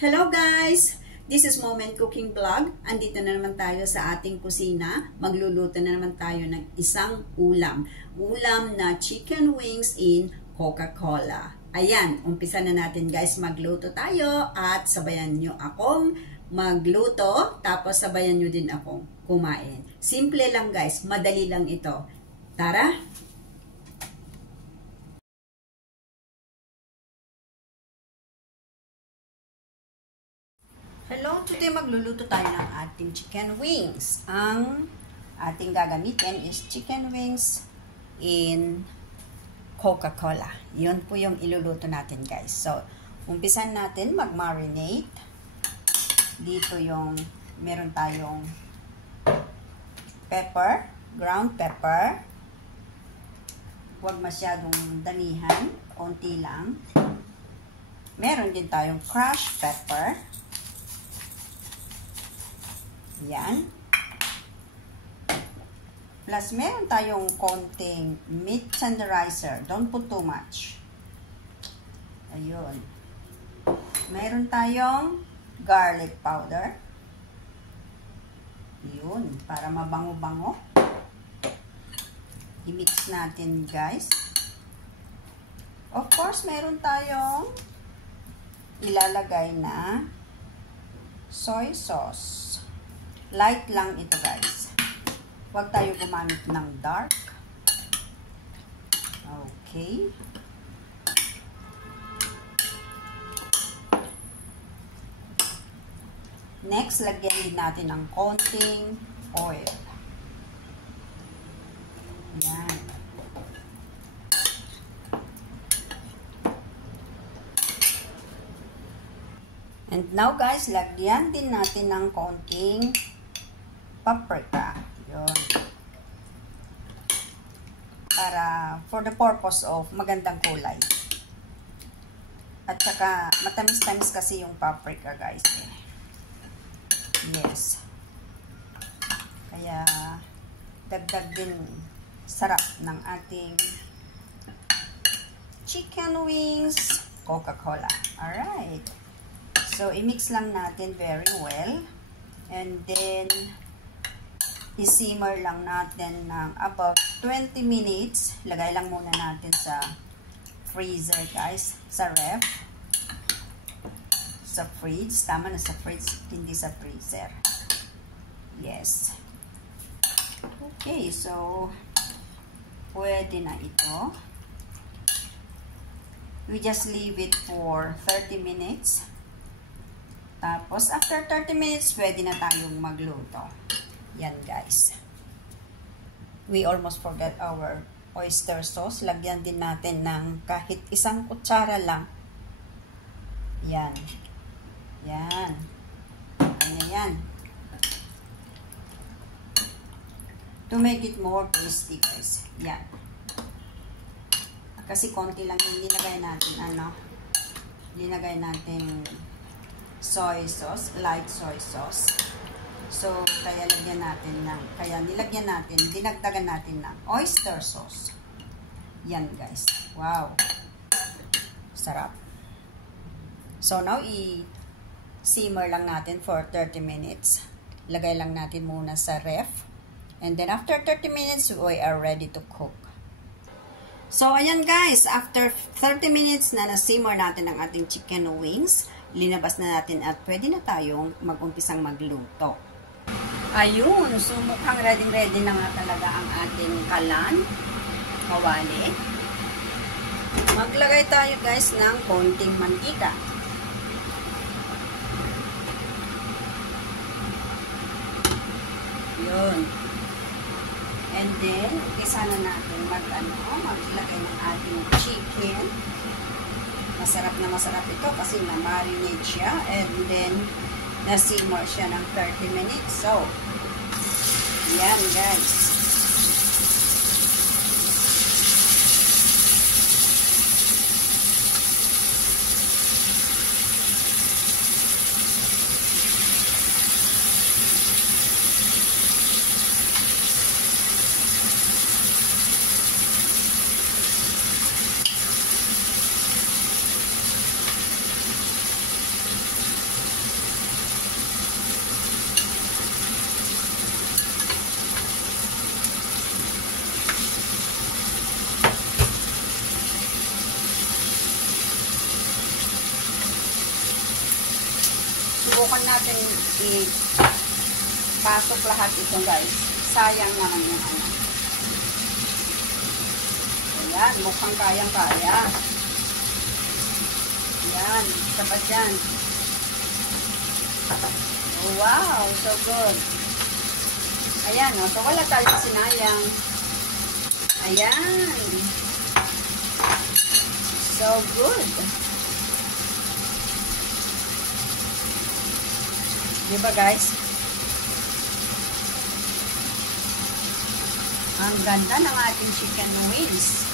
Hello guys! This is Moment Cooking Vlog. Andito na naman tayo sa ating kusina. Magluluto na naman tayo ng isang ulam. Ulam na chicken wings in Coca-Cola. Ayan, umpisa na natin guys. Magluto tayo at sabayan nyo akong magluto. Tapos sabayan nyo din akong kumain. Simple lang guys. Madali lang ito. Tara! Hello! Today magluluto tayo ng ating chicken wings. Ang ating gagamitin is chicken wings in Coca-Cola. Yun po yung iluluto natin guys. So, umpisan natin mag-marinate. Dito yung meron tayong pepper, ground pepper. Huwag masyadong damihan, konti lang. Meron din tayong crushed pepper. Yan. Plus, meron tayong konting meat tenderizer. Don't put too much. Ayun. Meron tayong garlic powder. Yun. Para mabango-bango. I-mix natin, guys. Of course, meron tayong ilalagay na soy sauce. Light lang ito guys. Huwag tayo gumamit ng dark. Okay. Next, lagyan din natin ng konting oil. Yan. And now guys, lagyan din natin ng konting paprika. Yun. Para, for the purpose of magandang kulay. At saka, matamis-tamis kasi yung paprika, guys. Yes. Kaya, dagdag din sarap ng ating chicken wings Coca-Cola. Alright. So, i-mix lang natin very well. And then, i-simmer lang natin ng about 20 minutes. Lagay lang muna natin sa freezer, guys. Sa ref. Sa fridge. Tama na sa fridge, hindi sa freezer. Yes. Okay, so, pwede na ito. We just leave it for 30 minutes. Tapos, after 30 minutes, pwede na tayong magluto. Yan, guys. We almost forgot our oyster sauce. Lagyan din natin ng kahit isang kutsara lang. Yan. Yan. Ano yan? To make it more tasty, guys. Yan. Kasi konti lang yung nilagay natin, nilagay natin soy sauce, light soy sauce. So, kaya nilagyan natin, dinagdagan natin ng oyster sauce. Yan, guys. Wow. Sarap. So, now, i-simmer lang natin for 30 minutes. Lagay lang natin muna sa ref. And then, after 30 minutes, we are ready to cook. So, ayan, guys. After 30 minutes na na-simmer natin ang ating chicken wings, linabas na natin at pwede na tayong mag-umpisang magluto. Ayun, so mukhang ready na nga talaga ang ating kalan, kawali. Maglagay tayo guys ng konting mantika. Yun. And then, umpisa na natin maglagay ng ating chicken. Masarap na masarap ito kasi na-marinate siya. And then, na-simmer siya ng 30 minutes. So, yan guys. Subukan natin i-pasok lahat ito guys. Sayang naman yung ano. Ayan, mukhang kayang-kaya. Ayan, sapat yan. Oh, wow, so good. Ayan, so wala tayong sinayang. Ayan. So good. Diba guys? Ang ganda ng ating chicken wings.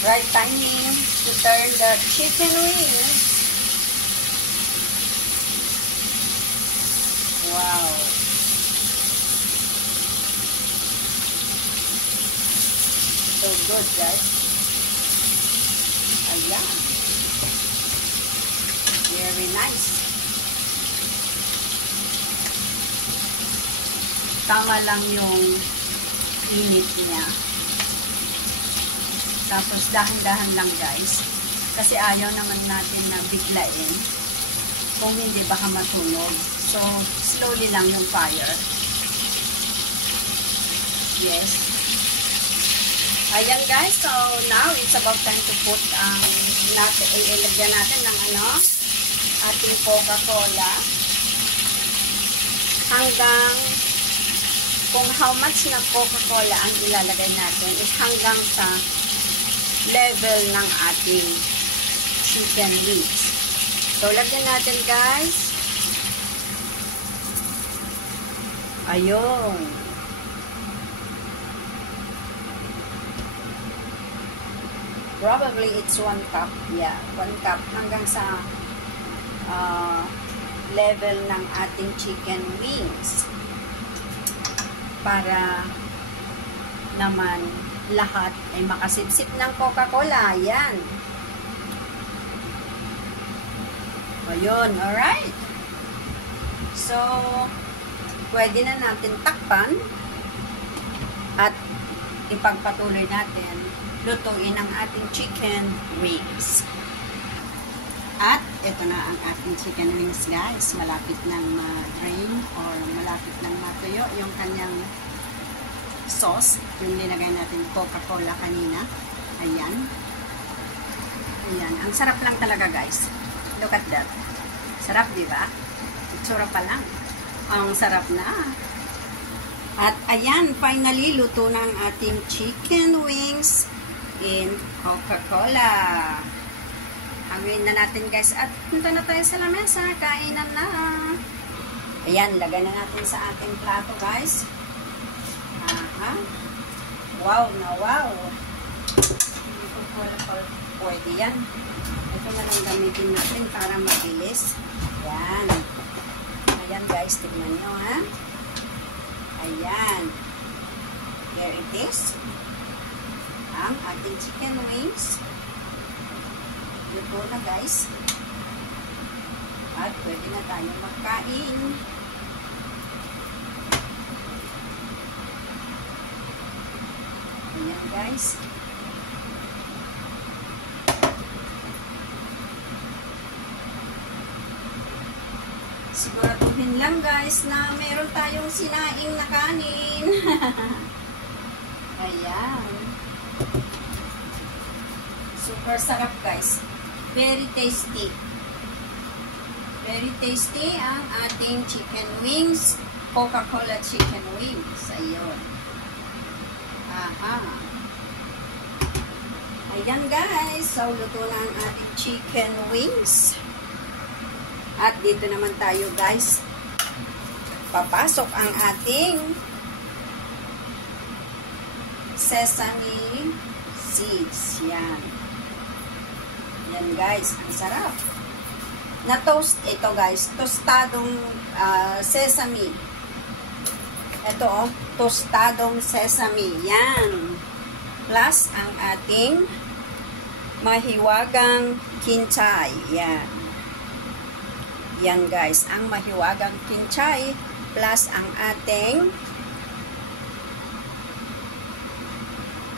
Right timing to turn the chicken wings. Wow. So good, guys. Ayan. Very nice. Tama lang yung init niya. Tapos dahan-dahan lang guys. Kasi ayaw naman natin na biglain. Kung hindi baka matunog. So, slowly lang yung fire. Yes. Ayan guys. So, now it's about time to put ilagyan natin ng ating Coca-Cola. Hanggang kung how much na Coca-Cola ang ilalagay natin is hanggang sa level ng ating chicken wings. So, lagyan natin guys. Ayun. Probably it's 1 cup. Yeah, 1 cup hanggang sa level ng ating chicken wings. Para naman lahat ay makasipsip ng Coca-Cola. Yan. Ayun. Alright. So, pwede na natin takpan at ipagpatuloy natin lutuin ang ating chicken wings. At ito na ang ating chicken wings guys. Malapit nang ma-drain or malapit nang matuyo yung kanyang sauce, yung nilagay natin Coca-Cola kanina. Ayan. Ayan. Ang sarap lang talaga guys. Look at that. Sarap, di ba? Itsura pa lang. Ang sarap na. At ayan, finally, luto na ang ating chicken wings in Coca-Cola. Hangin na natin guys. At punta na tayo sa lamesa. Kainan na. Ayan, lagay na natin sa ating plato guys. Aha. Wow na wow. Pwede yan. Ito na lang gamitin natin para mabilis. Ayan. Ayan guys, tignan nyo ha. Ayan. Here it is. Ang ating chicken wings. Luto na guys. At pwede na tayo magkain. Ayan guys. Siguraduhin lang guys na meron tayong sinaing na kanin. Ayan. Super sarap guys. Very tasty. Very tasty ang ating chicken wings. Coca-Cola chicken wings. Ayun. Aha. Ayan guys. So, luto na ang ating chicken wings. At dito naman tayo guys. Papasok ang ating sesame seeds. Yan. Yan guys. Ang sarap. Na-toast ito guys. Tostadong sesame. Ito tostadong sesame. Yan. Plus ang ating mahiwagang kinchay. Yan. Yan guys, ang mahiwagang kinchay plus ang ating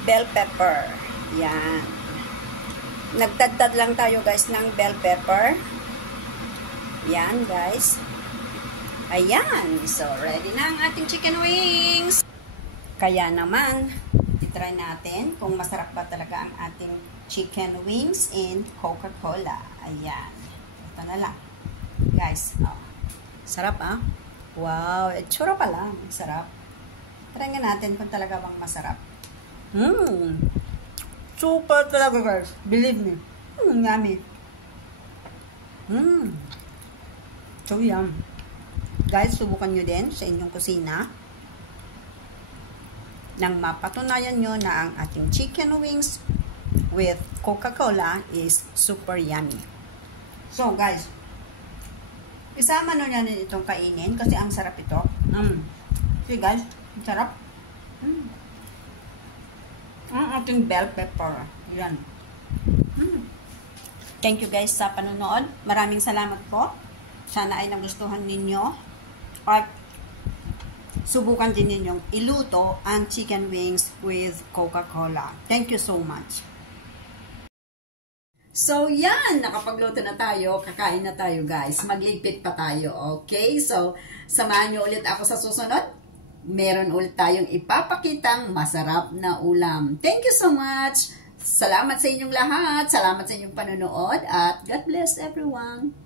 bell pepper. Yan. Nagdagdag lang tayo guys ng bell pepper. Yan guys. Ayan. So, ready na ang ating chicken wings. Kaya naman, itry natin kung masarap ba talaga ang ating chicken wings in Coca-Cola. Ayan. Ito na lang. Guys, oh. Sarap ah. Wow, itsura pa lang. Sarap. Try nga natin kung talaga bang masarap. Super talaga guys. Believe me. Yummy. So yum. Guys, subukan nyo din sa inyong kusina nang mapatunayan nyo na ang ating chicken wings with Coca-Cola is super yummy. So guys, isama nyo na itong kainin kasi ang sarap ito. See guys, ang sarap. Ang ating bell pepper. Yan. Thank you guys sa panonood. Maraming salamat po. Sana ay nagustuhan ninyo. At subukan din ninyong iluto ang chicken wings with Coca-Cola. Thank you so much. So, yan. Nakapagluto na tayo. Kakain na tayo, guys. Magligpit pa tayo. Okay? So, samahan nyo ulit ako sa susunod. Meron ulit tayong ipapakitang masarap na ulam. Thank you so much. Salamat sa inyong lahat. Salamat sa inyong panonood. At God bless everyone.